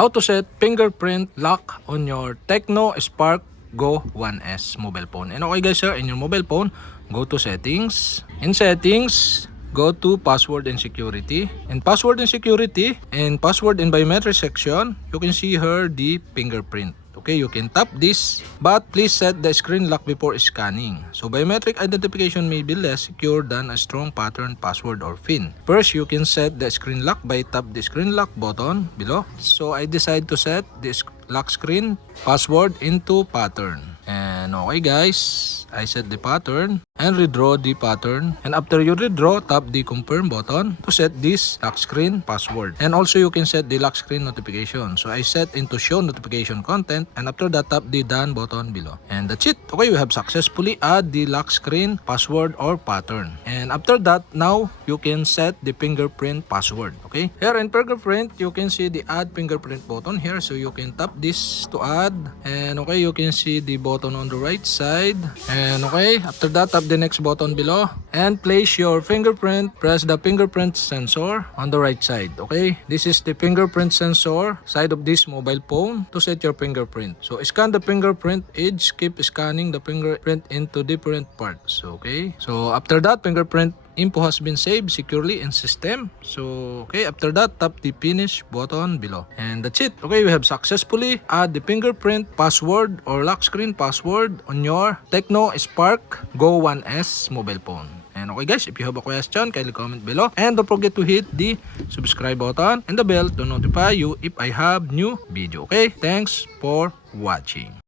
how to set fingerprint lock on your Tecno Spark Go 1S mobile phone. And okay guys, sir, in your mobile phone, go to settings. In settings, go to password and security. In password and security, and password and biometric section, you can see here the fingerprint. Okay, you can tap this, but please set the screen lock before scanning. So biometric identification may be less secure than a strong pattern password or PIN. First, you can set the screen lock by tap the screen lock button below. So I decide to set this lock screen password into pattern. And okay guys, I set the pattern and redraw the pattern. And after you redraw, tap the confirm button to set this lock screen password. And also you can set the lock screen notification. So I set into show notification content, and after that, tap the done button below. And that's it. Okay, we have successfully add the lock screen password or pattern. And after that, now you can set the fingerprint password. Okay, here in fingerprint, you can see the add fingerprint button here. So you can tap this to add. And okay, you can see the button on the right side. And okay, after that, tap the next button below and place your fingerprint. Press the fingerprint sensor on the right side. Okay, this is the fingerprint sensor side of this mobile phone to set your fingerprint. So scan the fingerprint edge, keep scanning the fingerprint into different parts. Okay, so after that, fingerprint info has been saved securely in system. So okay, after that, tap the finish button below. And that's it. Okay, we have successfully add the fingerprint password or lock screen password on your Tecno Spark Go 1S mobile phone. And okay guys, if you have a question, kindly comment below. And don't forget to hit the subscribe button and the bell to notify you if I have new video. Okay, thanks for watching.